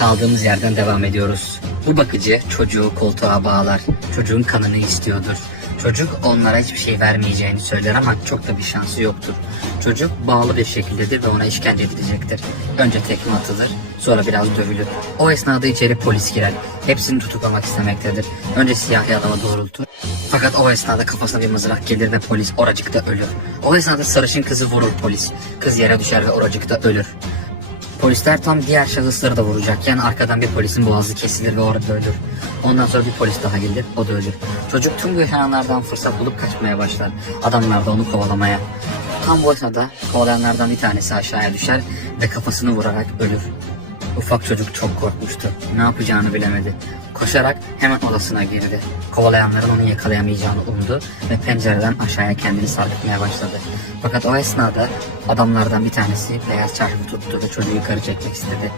Kaldığımız yerden devam ediyoruz. Bu bakıcı çocuğu koltuğa bağlar. Çocuğun kanını istiyordur. Çocuk onlara hiçbir şey vermeyeceğini söyler ama çok da bir şansı yoktur. Çocuk bağlı bir şekildedir ve ona işkence edilecektir. Önce tekme atılır, sonra biraz dövülür. O esnada içeri polis girer. Hepsini tutuklamak istemektedir. Önce siyahi adama doğrultur. Fakat o esnada kafasına bir mızrak gelir ve polis oracıkta ölür. O esnada sarışın kızı vurur polis. Kız yere düşer ve oracıkta ölür. Polisler tam diğer şahısları da vuracakken arkadan bir polisin boğazı kesilir ve orada ölür. Ondan sonra bir polis daha gelir, o da ölür. Çocuk tüm bu fırsat bulup kaçmaya başlar. Adamlar da onu kovalamaya. Tam bu esnada kovalayanlardan bir tanesi aşağıya düşer ve kafasını vurarak ölür. Ufak çocuk çok korkmuştu. Ne yapacağını bilemedi. Koşarak hemen odasına girdi. Kovalayanların onu yakalayamayacağını umdu ve pencereden aşağıya kendini sarkıtmaya başladı. Fakat o esnada adamlardan bir tanesi beyaz çarşı tuttu ve çocuğu yukarı çekmek istedi.